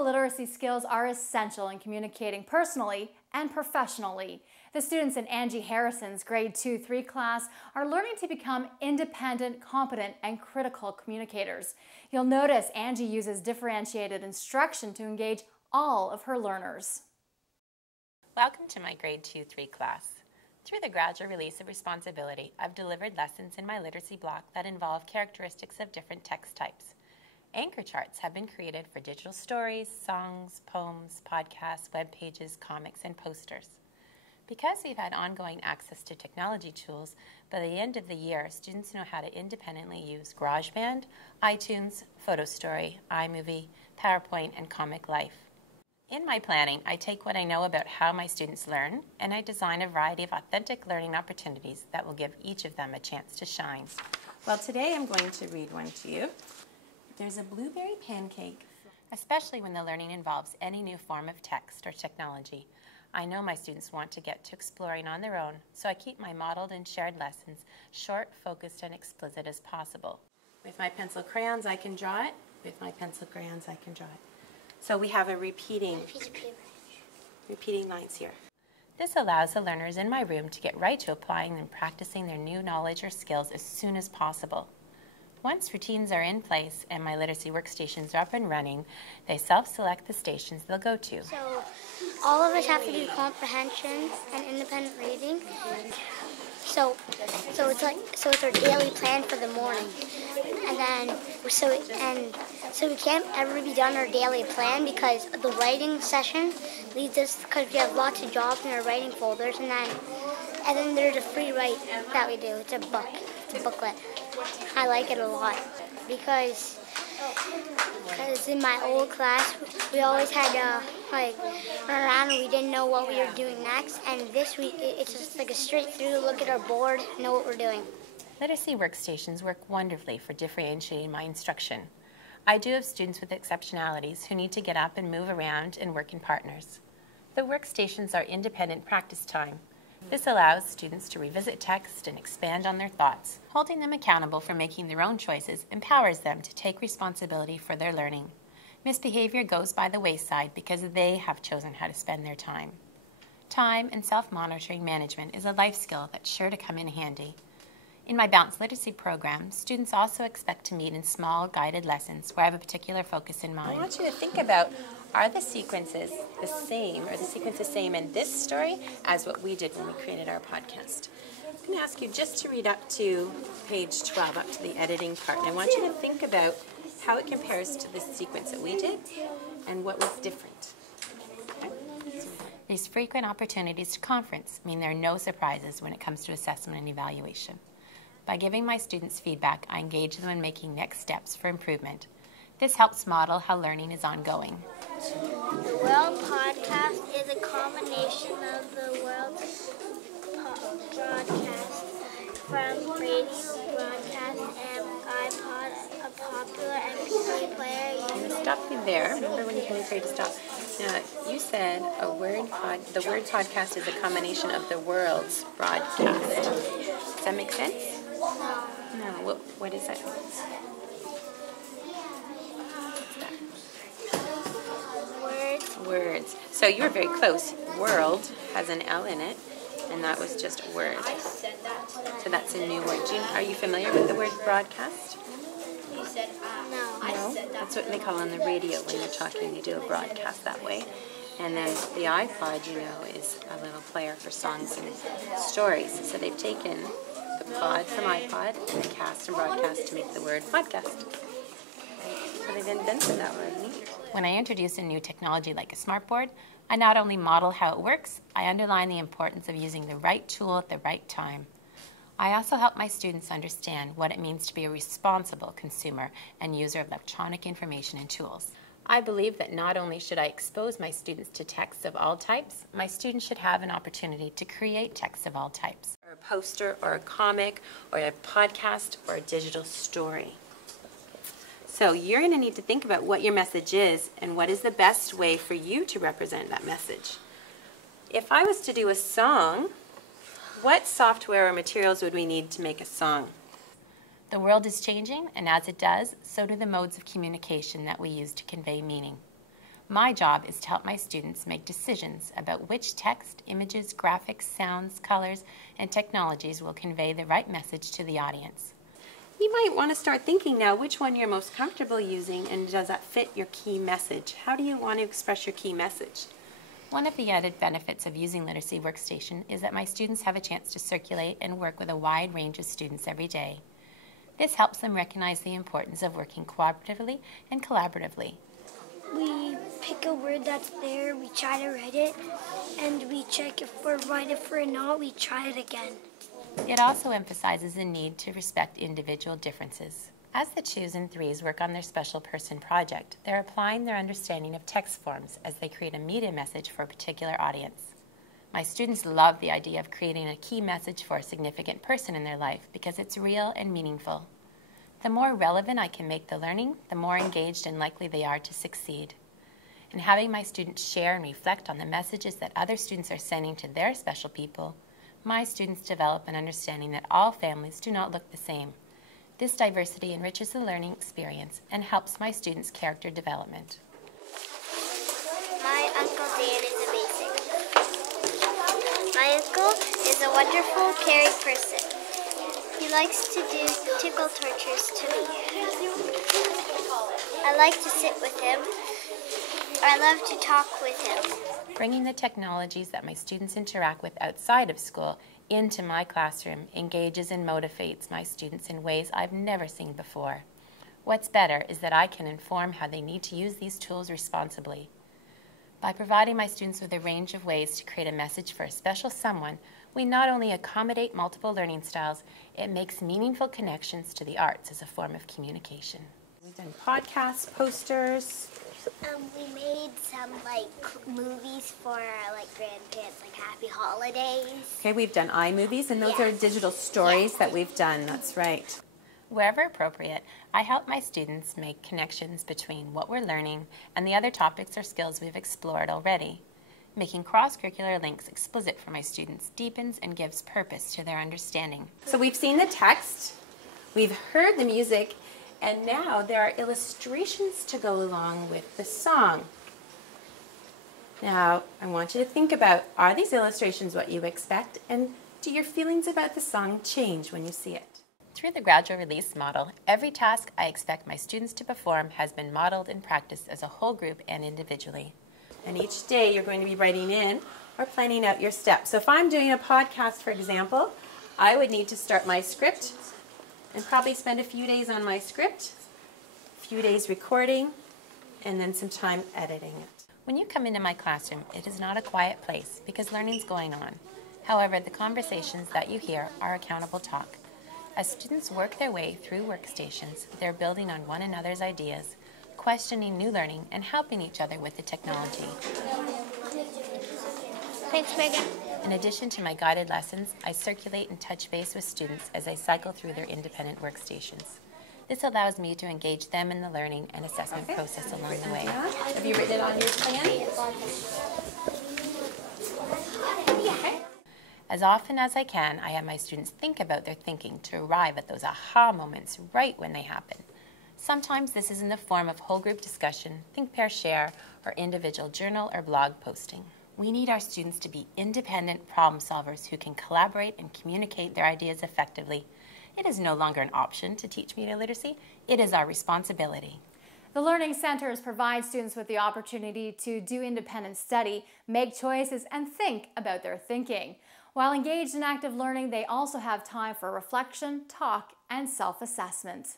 Digital literacy skills are essential in communicating personally and professionally. The students in Angie Harrison's grade 2-3 class are learning to become independent, competent, and critical communicators. You'll notice Angie uses differentiated instruction to engage all of her learners. Welcome to my grade 2-3 class. Through the gradual release of responsibility, I've delivered lessons in my literacy block that involve characteristics of different text types. Anchor charts have been created for digital stories, songs, poems, podcasts, web pages, comics, and posters. Because we've had ongoing access to technology tools, by the end of the year, students know how to independently use GarageBand, iTunes, PhotoStory, iMovie, PowerPoint, and Comic Life. In my planning, I take what I know about how my students learn, and I design a variety of authentic learning opportunities that will give each of them a chance to shine. Well, today I'm going to read one to you. There's a blueberry pancake, especially when the learning involves any new form of text or technology. I know my students want to get to exploring on their own, so I keep my modeled and shared lessons short, focused, and explicit as possible. With my pencil crayons, I can draw it. With my pencil crayons, I can draw it. So we have a repeating lines here. This allows the learners in my room to get right to applying and practicing their new knowledge or skills as soon as possible. Once routines are in place and my literacy workstations are up and running, they self-select the stations they'll go to. So all of us have to do comprehension and independent reading. So it's our daily plan for the morning. And then so we can't ever be done our daily plan because the writing session leads us, because we have lots of jobs in our writing folders, and then there's a free write that we do. It's a booklet. I like it a lot because in my old class we always had to run around and we didn't know what we were doing next, and this week it's just like a straight through look at our board, know what we're doing. Literacy workstations work wonderfully for differentiating my instruction. I do have students with exceptionalities who need to get up and move around and work in partners. The workstations are independent practice time. This allows students to revisit text and expand on their thoughts. Holding them accountable for making their own choices empowers them to take responsibility for their learning. Misbehavior goes by the wayside because they have chosen how to spend their time. Time and self-monitoring management is a life skill that's sure to come in handy. In my Balanced Literacy program, students also expect to meet in small, guided lessons where I have a particular focus in mind. I want you to think about, are the sequences the same, or the sequence the same in this story as what we did when we created our podcast? I'm going to ask you just to read up to page 12, up to the editing part. And I want you to think about how it compares to the sequence that we did and what was different. Okay? These frequent opportunities to conference mean there are no surprises when it comes to assessment and evaluation. By giving my students feedback, I engage them in making next steps for improvement. This helps model how learning is ongoing. The World Podcast is a combination of the world's broadcast, from radio broadcast and iPod, a popular MP3 player. I'm going to stop you there. Remember when you can be to stop. Now, you said the word podcast is a combination of the world's broadcast. Does that make sense? No. What is it? Words. So you were very close. World has an L in it, and that was just word. So that's a new word. Are you familiar with the word broadcast? No. That's what they call on the radio when you're talking. You do a broadcast that way. And then the iPod, is a little player for songs and stories. So they've taken the pod from iPod and the cast and broadcast to make the word podcast. So they've invented that word. When I introduce a new technology like a smartboard, I not only model how it works, I underline the importance of using the right tool at the right time. I also help my students understand what it means to be a responsible consumer and user of electronic information and tools. I believe that not only should I expose my students to texts of all types, my students should have an opportunity to create texts of all types. Or a poster, or a comic, or a podcast, or a digital story. So you're going to need to think about what your message is and what is the best way for you to represent that message. If I was to do a song, what software or materials would we need to make a song? The world is changing, and as it does, so do the modes of communication that we use to convey meaning. My job is to help my students make decisions about which text, images, graphics, sounds, colors, and technologies will convey the right message to the audience. You might want to start thinking now which one you're most comfortable using and does that fit your key message. How do you want to express your key message? One of the added benefits of using Literacy Workstation is that my students have a chance to circulate and work with a wide range of students every day. This helps them recognize the importance of working cooperatively and collaboratively. We pick a word that's there, we try to write it, and we check if we're right. If we're not, we try it again. It also emphasizes the need to respect individual differences. As the 2s and 3s work on their special person project, they're applying their understanding of text forms as they create a media message for a particular audience. My students love the idea of creating a key message for a significant person in their life because it's real and meaningful. The more relevant I can make the learning, the more engaged and likely they are to succeed. And having my students share and reflect on the messages that other students are sending to their special people, my students develop an understanding that all families do not look the same. This diversity enriches the learning experience and helps my students' character development. My Uncle Dan is amazing. My uncle is a wonderful, caring person. He likes to do tickle tortures to me. I like to sit with him. I love to talk with him. Bringing the technologies that my students interact with outside of school into my classroom engages and motivates my students in ways I've never seen before. What's better is that I can inform how they need to use these tools responsibly. By providing my students with a range of ways to create a message for a special someone, we not only accommodate multiple learning styles, it makes meaningful connections to the arts as a form of communication. We've done podcasts, posters. We made some movies for our grandparents, like Happy Holidays. Okay, we've done iMovies, and those are digital stories that we've done. That's right. Wherever appropriate, I help my students make connections between what we're learning and the other topics or skills we've explored already. Making cross-curricular links explicit for my students deepens and gives purpose to their understanding. So we've seen the text, we've heard the music, and now there are illustrations to go along with the song. Now, I want you to think about, are these illustrations what you expect, and do your feelings about the song change when you see it? Through the gradual release model, every task I expect my students to perform has been modeled and practiced as a whole group and individually. And each day you're going to be writing in or planning out your steps. So if I'm doing a podcast, for example, I would need to start my script and probably spend a few days on my script, a few days recording, and then some time editing it. When you come into my classroom, it is not a quiet place because learning's going on. However, the conversations that you hear are accountable talk. As students work their way through workstations, they're building on one another's ideas, questioning new learning, and helping each other with the technology. Thanks, Megan. In addition to my guided lessons, I circulate and touch base with students as they cycle through their independent workstations. This allows me to engage them in the learning and assessment process along the way. Have you written it on your plan? As often as I can, I have my students think about their thinking to arrive at those aha moments right when they happen. Sometimes this is in the form of whole group discussion, think, pair, share, or individual journal or blog posting. We need our students to be independent problem solvers who can collaborate and communicate their ideas effectively. It is no longer an option to teach media literacy. It is our responsibility. The Learning Centers provide students with the opportunity to do independent study, make choices, and think about their thinking. While engaged in active learning, they also have time for reflection, talk, and self-assessment.